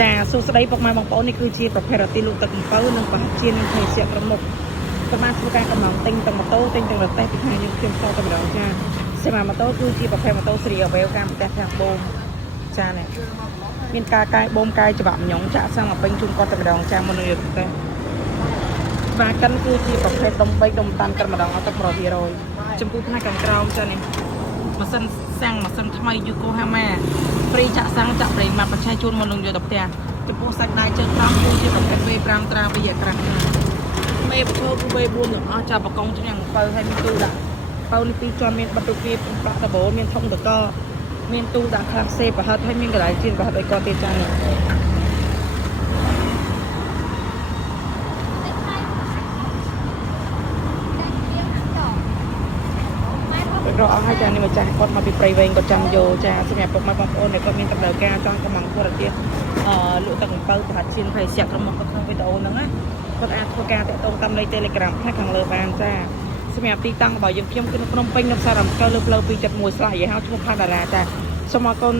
ចាសួស្តីពុកម៉ែបងប្អូននេះគឺជាប្រភេទរ៉ាទីលក់ទឹកកំពៅនិងប្រហិតជានឹងភេសជ្ជៈក្រមុកប្រមាណធ្វើការកំណងទិញទាំងម៉ូតូទិញទាំងរទេះពីខាងយើងខ្ញុំចូលតែម្ដងចាសេវាម៉ូតូគឺជាប្រភេទម៉ូតូស៊េរីអវេលការប្រទេសខាងបូមចានេះមានការកាយបូមកាយច្បាប់ញងចាក់សាំងមកពេញជូនគាត់តែម្ដងចាមុននឹងយកទៅបាទកិនគឺជាប្រភេទដុំ3ដុំតាន់តែម្ដងអត់ទឹក100%ចំពោះផ្នែកខាងក្រោមចានេះម៉ាស៊ីនសាំងម៉ាស៊ីនថ្មីយូកូហាម៉ាព្រីចាក់សាំងចាក់ប្រេងមកបច្ចេកជូនមុននឹងយកទៅផ្ទះចំពោះសាច់ដៃជើង5គឺជាប្រភេទ V5 ត្រាវីអាក្រាស់មេបឈរគឺ V4 ទាំងអស់ចាប់បកងជាង7ហើយមានទូដាក់បើនេះពីរជាន់មានបិទរូបភាពប្រាក់ដបូលមានធំតកមានទូដាក់ខ្លះសេប្រហិតហើយមានកន្លែងជៀនប្រហិតអីក៏ទៀតចានេះរកអស់ហើយចានេះម្ចាស់គាត់មកពីព្រៃវែងគាត់ចាំយកចាសម្រាប់ពុកម៉ែបងប្អូនដែលគាត់មានតម្រូវការចង់កំងគាត់ទៀតលក់ទឹកកំពៅប្រហិតជៀនភេសជ្ជៈក្រុមមកក្នុងវីដេអូហ្នឹងណាគាត់អាចធ្វើការតាក់ទងតាមលេខ Telegram ផ្នែកខាងលើបានចាសម្រាប់ទីតាំងរបស់យើងខ្ញុំគឺនៅភ្នំពេញនៅផ្សាររំកិលលើផ្លូវ271ស្លាកយីហៅឈ្មោះផាដារ៉ាចាសូមអរគុណ